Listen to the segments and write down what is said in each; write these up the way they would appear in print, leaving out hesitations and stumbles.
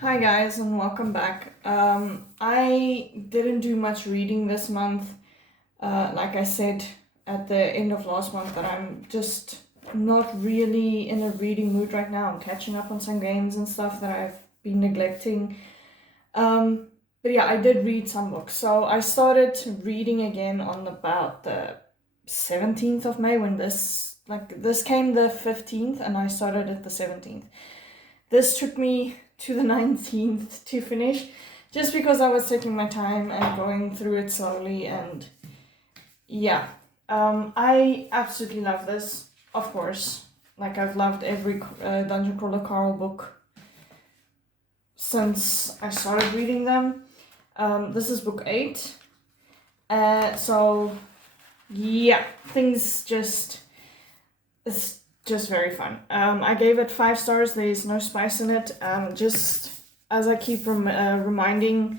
Hi guys and welcome back. I didn't do much reading this month. Like I said at the end of last month, that I'm just not really in a reading mood right now. I'm catching up on some games and stuff that I've been neglecting. Um, but yeah, I did read some books. So I started reading again on about the 17th of May when this came the 15th and I started at the 17th. This took me to the 19th to finish, just because I was taking my time and going through it slowly. And yeah, I absolutely love this, of course. Like, I've loved every Dungeon Crawler Carl book since I started reading them. This is book 8. So, yeah, things just. It's just very fun. I gave it 5 stars. There's no spice in it. Just as I keep reminding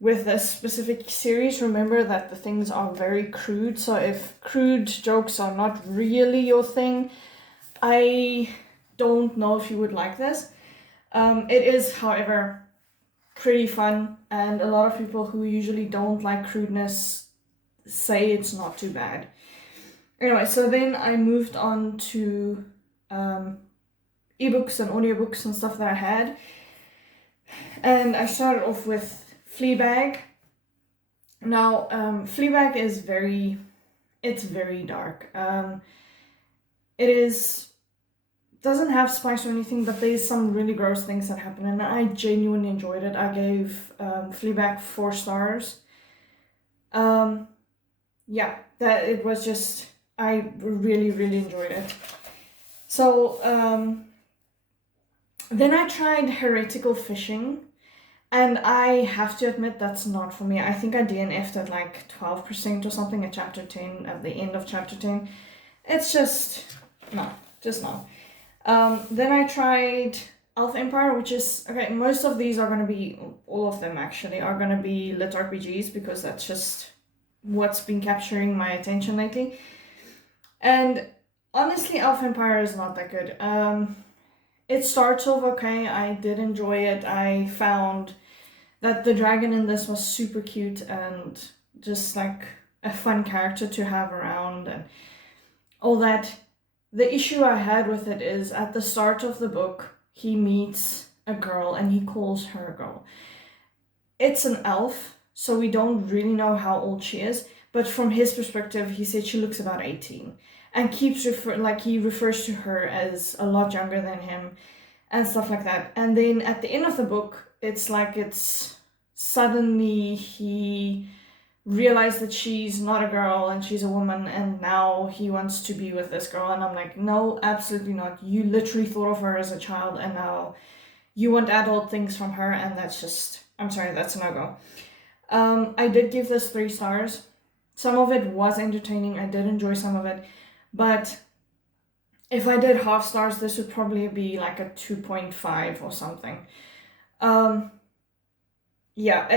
with this specific series, remember that the things are very crude. So if crude jokes are not really your thing, I don't know if you would like this. It is, however, pretty fun, and a lot of people who usually don't like crudeness say it's not too bad. Anyway, so then I moved on to um, ebooks and audiobooks and stuff that I had. And I started off with Fleabag. Now, Fleabag is it's very dark. It doesn't have spice or anything, but there's some really gross things that happen, and I genuinely enjoyed it. I gave Fleabag 4 stars. Yeah, that it was just, I really, really enjoyed it. So, then I tried Heretical Fishing, and I have to admit that's not for me. I think I DNF'd at like 12% or something at chapter 10, at the end of chapter 10. It's no, just no. Then I tried Elf Empire, which is, okay, most of these are going to be, all of them actually, are going to be lit RPGs, because that's just what's been capturing my attention lately. And honestly, Elf Empire is not that good. It starts off okay. I did enjoy it. I found that the dragon in this was super cute and just like a fun character to have around and all that. The issue I had with it is at the start of the book, he meets a girl and he calls her a girl. It's an elf, so we don't really know how old she is, but from his perspective, he said she looks about 18 and keeps he refers to her as a lot younger than him and stuff like that. And then at the end of the book, it's suddenly he realized that she's not a girl and she's a woman, and now he wants to be with this girl. And I'm like, no, absolutely not. You literally thought of her as a child, and now you want adult things from her, and that's just, I'm sorry, that's a no-go. I did give this 3 stars. Some of it was entertaining. I did enjoy some of it, but if I did half stars, this would probably be like a 2.5 or something. Yeah,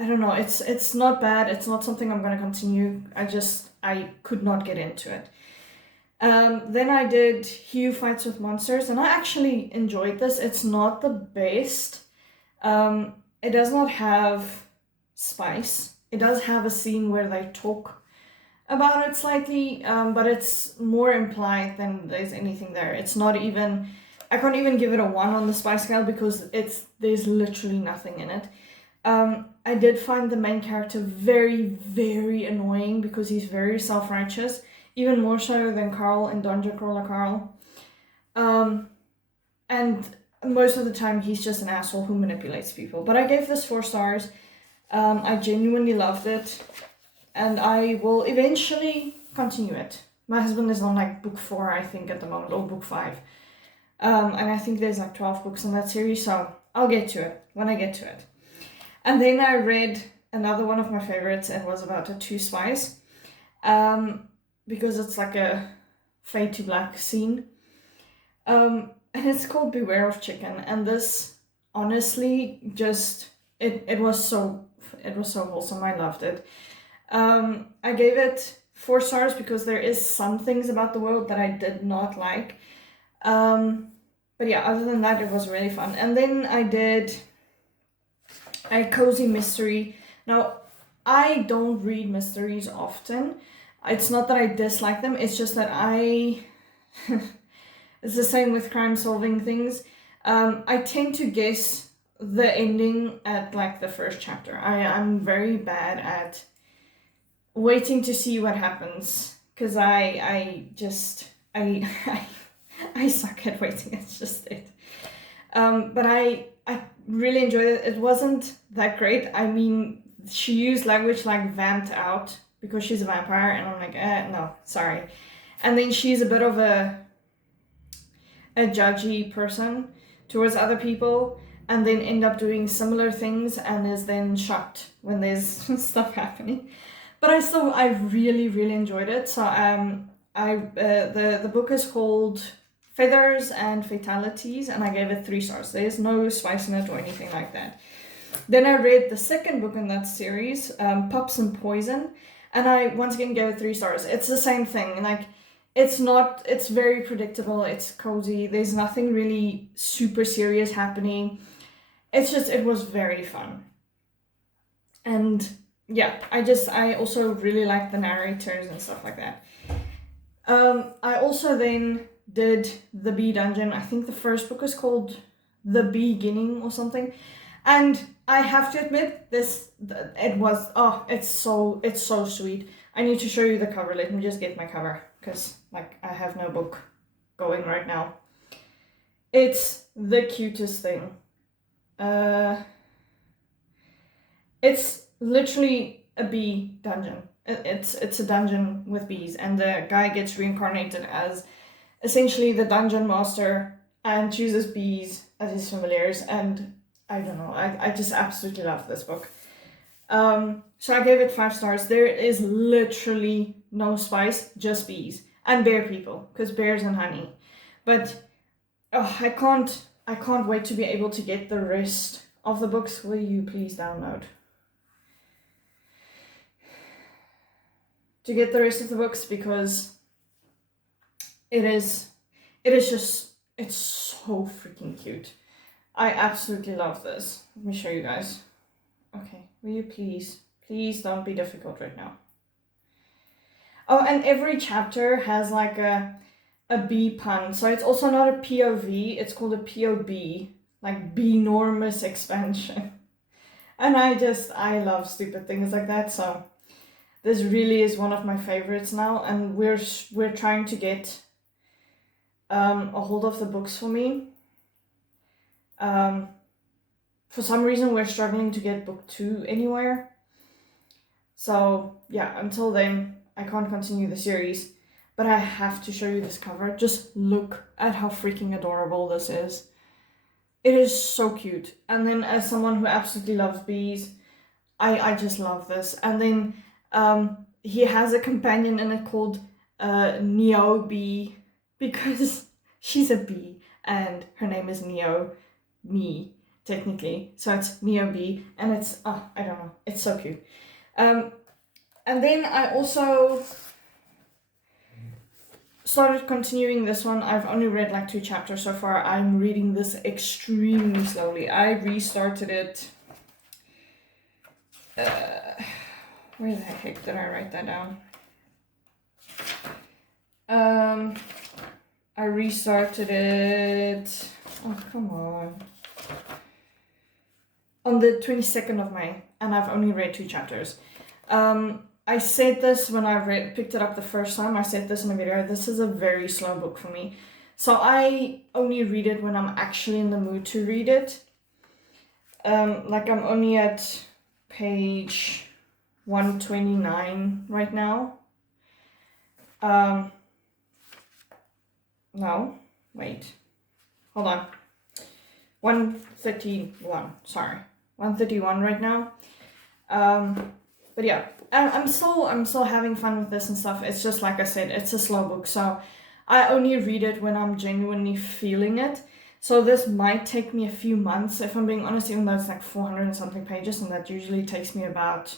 I don't know. It's not bad. It's not something I'm gonna continue. I could not get into it. Then I did Hugh Fights with Monsters, and I actually enjoyed this. It's not the best. It does not have spice. It does have a scene where they talk about it slightly, but it's more implied than there's anything there. It's not even. I can't even give it a 1 on the spice scale because there's literally nothing in it. I did find the main character very, very annoying because he's very self-righteous, even more so than Carl in Dungeon Crawler Carl. And most of the time he's just an asshole who manipulates people. But I gave this 4 stars. I genuinely loved it, and I will eventually continue it. My husband is on like book 4, I think, at the moment, or book 5. And I think there's like 12 books in that series, so I'll get to it when I get to it. And then I read another one of my favorites. It was about a 2 spice, because it's like a fade to black scene. And it's called Beware of Chicken. And this, honestly, just it was so wholesome. I loved it. I gave it 4 stars because there is some things about the world that I did not like. But yeah, other than that, it was really fun. And then I did a cozy mystery. Now, I don't read mysteries often. It's not that I dislike them, it's just that it's the same with crime solving things. I tend to guess the ending at like the first chapter. I'm very bad at waiting to see what happens because I I suck at waiting. It's just it. But I really enjoyed it. It wasn't that great. I mean, she used language like vamped out because she's a vampire, and I'm like, no, sorry. And then she's a bit of a judgy person towards other people, and then end up doing similar things, and is then shocked when there's stuff happening. But I really enjoyed it. So the book is called Feathers and Fatalities, and I gave it 3 stars. There's no spice in it or anything like that. Then I read the second book in that series, Pups and Poison, and I once again gave it 3 stars. It's the same thing. Like, it's very predictable. It's cozy. There's nothing really super serious happening. It's just, it was very fun. And yeah, I also really like the narrators and stuff like that. I also then did the Bee Dungeon. I think the first book is called The Beginning or something. And I have to admit, it's so sweet. I need to show you the cover. Let me just get my cover, because like I have no book going right now. It's the cutest thing. It's literally a bee dungeon. It's a dungeon with bees, and the guy gets reincarnated as essentially the dungeon master and chooses bees as his familiars. And I don't know, I just absolutely love this book. So I gave it 5 stars. There is literally no spice, just bees and bear people, because bears and honey. But I can't wait to be able to get the rest of the books. Will you please download? To get the rest of the books, because it's so freaking cute. I absolutely love this. Let me show you guys. Okay, will you please don't be difficult right now. Oh, and every chapter has like a bee pun. So it's also not a POV, it's called a POB, like Benormous expansion. And I love stupid things like that, so this really is one of my favorites now, and we're trying to get a hold of the books for me. For some reason we're struggling to get book 2 anywhere. So yeah, until then I can't continue the series, but I have to show you this cover. Just look at how freaking adorable this is. It is so cute. And then as someone who absolutely loves bees, I just love this. And then he has a companion in it called Neo Bee, because she's a bee and her name is Neo, me, technically. So it's Neo Bee, and it's, I don't know, it's so cute. And then I also started continuing this one. I've only read like 2 chapters so far. I'm reading this extremely slowly. I restarted it. Where the heck did I write that down? I restarted it. Oh, come on. On the 22nd of May, and I've only read 2 chapters. I said this when I picked it up the first time. I said this in a video. This is a very slow book for me. So I only read it when I'm actually in the mood to read it. Like I'm only at page 129 right now. No, wait. Hold on. 131, sorry. 131 right now. But yeah, I'm still having fun with this and stuff. It's just like I said, it's a slow book, so I only read it when I'm genuinely feeling it. So this might take me a few months, if I'm being honest, even though it's like 400 and something pages, and that usually takes me about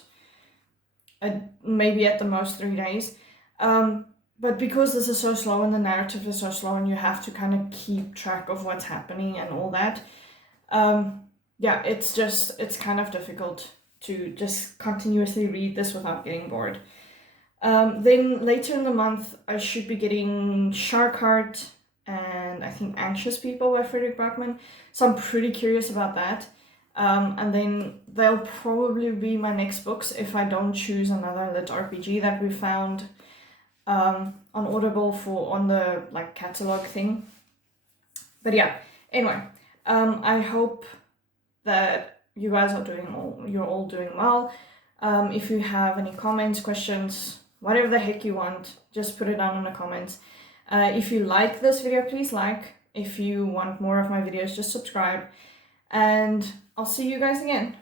maybe at the most 3 days. but because this is so slow and the narrative is so slow and you have to kind of keep track of what's happening and all that, yeah, it's kind of difficult to just continuously read this without getting bored. Then later in the month, I should be getting Shark Heart and I think Anxious People by Fredrik Backman. So I'm pretty curious about that. And then they'll probably be my next books if I don't choose another lit RPG that we found on Audible on the like catalog thing. But yeah, anyway, I hope that you guys are you're all doing well. If you have any comments, questions, whatever the heck you want, just put it down in the comments. If you like this video, please like. If you want more of my videos, just subscribe. And I'll see you guys again.